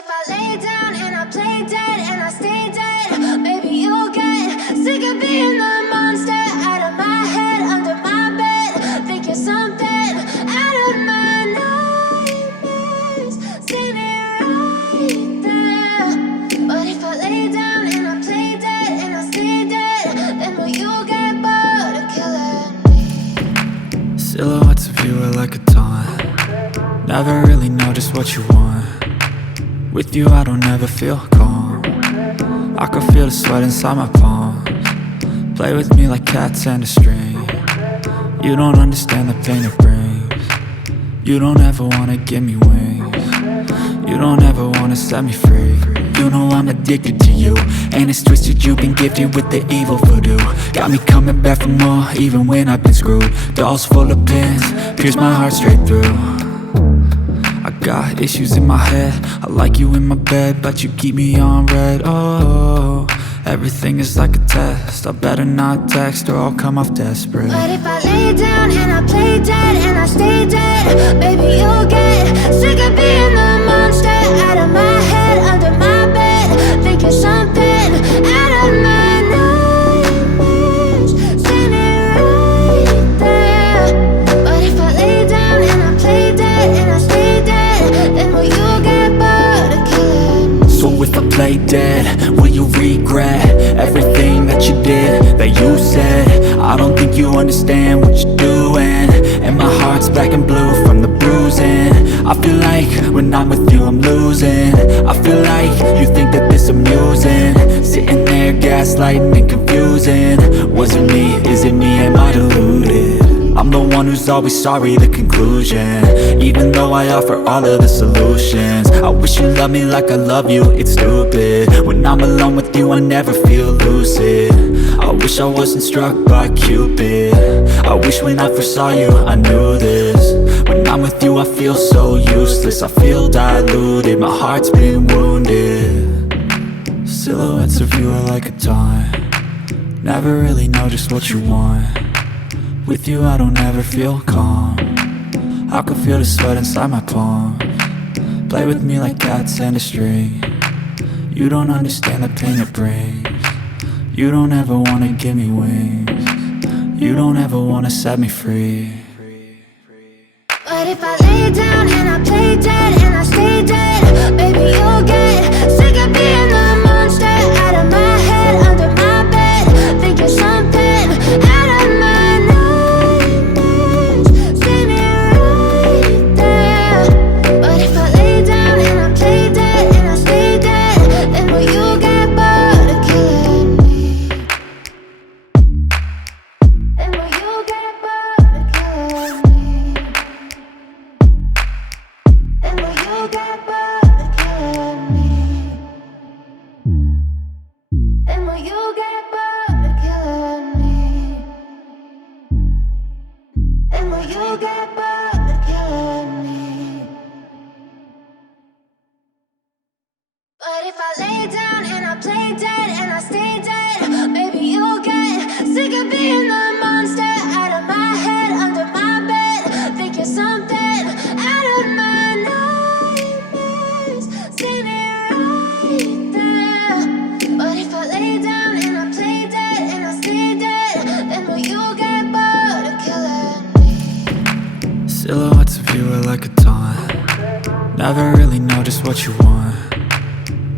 if I lay down and I play dead and I stay dead, maybe you'll get sick of being the monster out of my head, under my bed. Think you're something out of my nightmares, standing right there. But if I lay down and I play dead and I stay dead, then will you get bored of killing me? Silhouettes of you are like a taunt. Never really know just what you want. With you I don't ever feel calm. I can feel the sweat inside my palms. Play with me like cats and a string. You don't understand the pain it brings. You don't ever wanna give me wings. You don't ever wanna set me free. You know I'm addicted to you, and it's twisted, you've been gifted with the evil voodoo. Got me coming back for more, even when I've been screwed. Dolls full of pins, pierce my heart straight through. I got issues in my head, I like you in my bed, but you keep me on red. Oh, everything is like a test. I better not text or I'll come off desperate. But if I lay down and I play dead and I stay dead, maybe you'll get sick of being the monster out of my head, under my bed. Think you're something out of my nightmares, standing right there. But if I lay down and I play dead and I stay dead, then will you get bored of killing me? So if I play dead, will you regret everything that you did, that you said? I don't think you understand what you're doing, and my heart's black and blue from the bruising. I feel like when I'm with you I'm losing. I feel like you think that this amusing, sitting there gaslighting and confusing. Was it me? Is it me? Am I deluded? I'm the one who's always sorry, the conclusion, even though I offer all of the solutions. I wish you loved me like I love you, it's stupid. When I'm alone with you I never feel lucid. I wish I wasn't struck by Cupid. I wish when I first saw you I knew this. When I'm with you I feel so useless, I feel diluted, my heart's been wounded. Silhouettes of you are like a taunt. Never really know just what you want. With you I don't ever feel calm. I can feel the sweat inside my palms. Play with me like cats and a string. You don't understand the pain it brings. You don't ever wanna give me wings. You don't ever wanna set me free. But if I lay down and I play dead and I stay dead, maybe you'll get sick of being the monster out of my head, under my bed. Think you're something out of my nightmares, standing right there. But if I lay down and I play dead and I stay dead, then will you get bored of killing me? Then will you get bored of killing me? Then will you get bored of killing me? Then will you get bored of killing me? Then will you get bored of killing me? But if I lay down and I play dead and I stay dead, maybe you'll get sick of being the monster out of my head, under my bed. Think you're something out of my nightmares, standing right there. But if I lay down and I play dead and I stay dead, then will you get bored of killing me? Silhouettes of you are like a taunt. Never really know just what you want.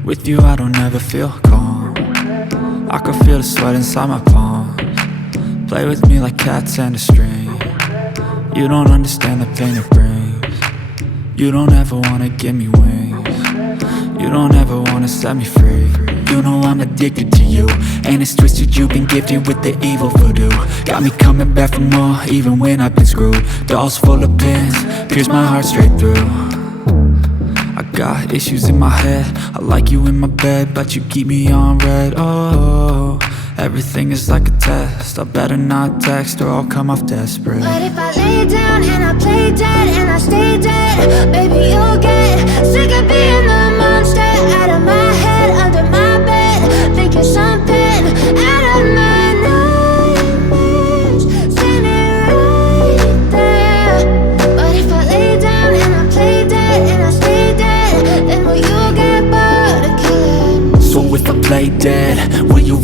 With you I don't ever feel calm. I can feel the sweat inside my palms. Play with me like cats and a string. You don't understand the pain it brings. You don't ever wanna give me wings. You don't ever wanna set me free. You know I'm addicted to you, and it's twisted, you've been gifted with the evil voodoo. Got me coming back for more, even when I've been screwed. Dolls full of pins, pierce my heart straight through. I got issues in my head, I like you in my bed, but you keep me on red. Oh, everything is like a test. I better not text or I'll come off desperate. But if I lay down and I play dead and I stay dead, maybe you'll get sick of being the monster out of my head, under my bed. Think you're something out of my nightmares, standing right there. But if I lay down and I play dead and I stay dead, then will you get play dead? Will you